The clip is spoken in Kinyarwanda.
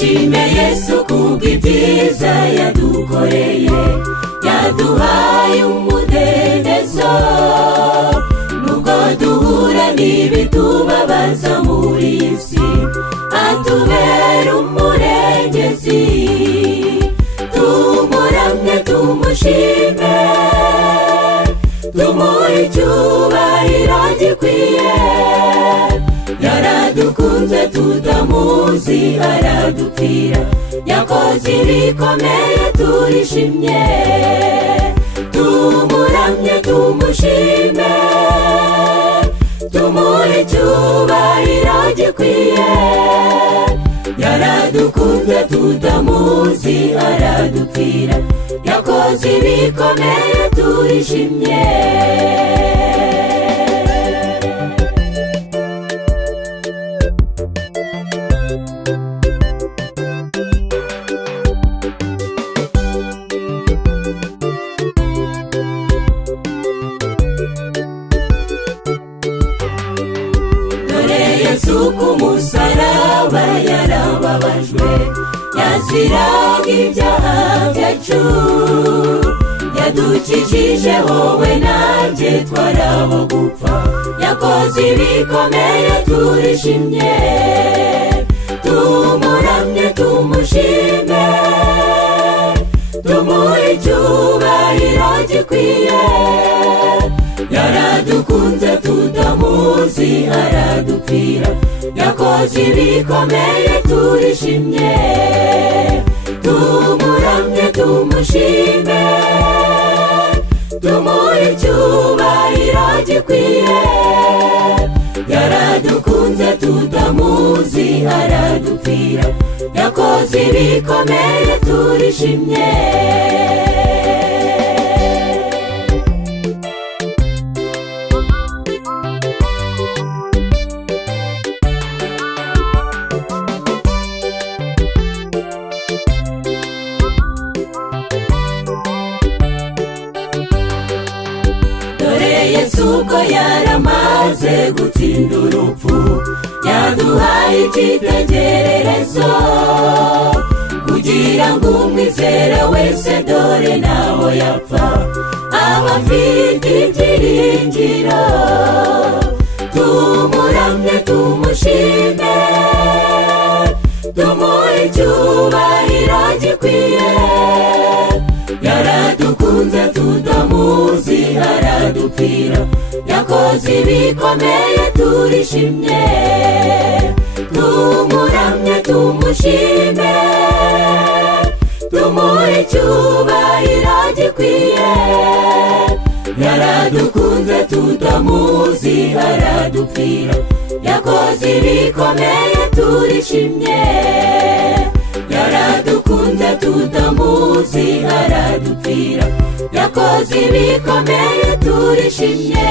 dushime Yesu kubw'ibyiza yadukoreye, yaduhaye umudendezo. Nubwo duhura n'ibitubabaza muri iyi si, atubera umurengezi. Tumuramye tumushime, tumuhe icyubahiro gikwiye. Yaradukunze tutamuzi aradupfira, yakoze ibikomeye turishimye. Tumuramye tumushime, tumuhe icyubahiro gikwiye. Yaradukunze tutamuzi aradupfira, yakoze ibikomeye turishimye. Yesu ku musaraba yarababajwe, yaziraga ibyaha byacu. Yadukijije wowe nanjye twarabo gupfa, yakoze ibikomeye turishimye. Tumuramye tumushime, tumuhe icyubahiro gikwiye. Yaradukunze tutamuzi aradupfira, yakoze ibikomeye turishimye. Tumuramye tumushime, tumuhe icyubahiro gikwiye. Yaradukunze tutamuzi aradupfira, yakoze ibikomeye turishimye. Yesu ko yaramaze gutsinda urupfu, yaduhaye icyitegererezo. Kugira ngo umwizera wese dore naho yapfa, aba afite ibyiringiro. Tumuramye tumushime, tumuhe icyubahiro gikwiye. Yaradukunze tutamuzi aradupfira, yakoze ibikomeye turishimye. Tumuramye tumushime, tumuhe icyubahiro gikwiye. Yaradukunze tutamuzi aradupfira, yakoze ibikomeye turishimye. Yaradukunze tutamuzi aradupfira, yakoze ibikomeye turishimye.